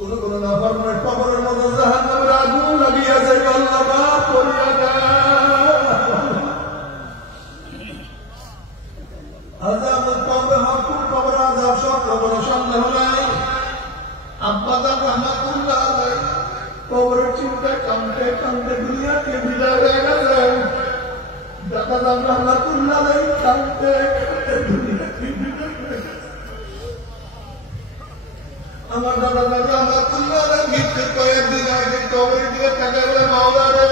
কোন কোন নাফরমানের কবরের মধ্যে জাহান্নামের আগুন লাগিয়ে যায়, আল্লাহ মাফ করিয়া দেয়। আযাবুল কবর হকুল কবর আযাব সব কবর সন্দেহ নাই। আব্বা জান রাহমাতুল্লাহ আলাইহি কবরের চিন্তায় কাঁদতে কাঁদতে দুনিয়াকে বিদায় হয়ে গেলেন। দাদা জান রাহমাতুল্লাহ আলাইহি কাঁদতে কাঁদতে দুনিয়াকে বিদায় হয়ে গেলেন। আমার দাদা জান রাহমাতুল্লাহ আলাইহি মৃত্যুর কয়েকদিন আগে কবরের দিকে তাকায় বলে, মাওলা রে,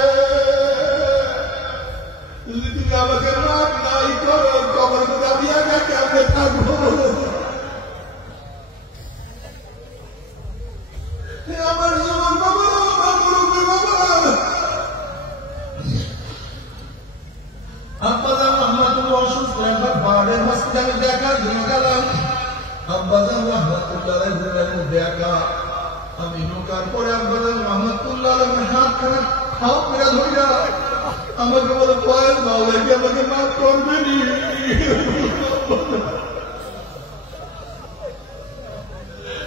যদি তুমি আমাকে মাফ নাই করো, কবরের মধ্যে আমি একা কেমনে থাকবো? আমার জীবন বাবা, আমার মুরব্বী বাবা। আব্বাজান রহমাতুল্লাহ অসুস্থ, একবার বাড়ির হসপিটালে দেখার জন্য গেলাম। আব্বাজান রহমাতুল্লাহ দেখা আমি ঢোকার পরে আব্বাজান রহমাতুল্লাহ হাত খানা খাও করে ধরিয়া আমাকে বলে, পয়ের মাওলাকে আমাকে মাফ করবে নি?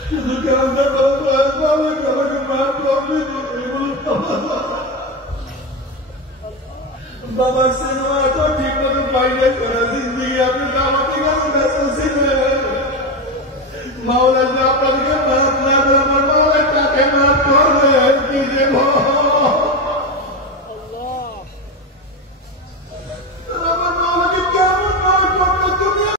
শুধু কারণটা বলে, পয়ের মাওলাকে আমাকে মাফ করবে নি? বাবার সিনেমা তো ঠিক মতো বাইরে করা জিন্দিগি আপনি আমাকে কেন ব্যস্ত ছিলেন? মাওলা যে আপনাদেরকে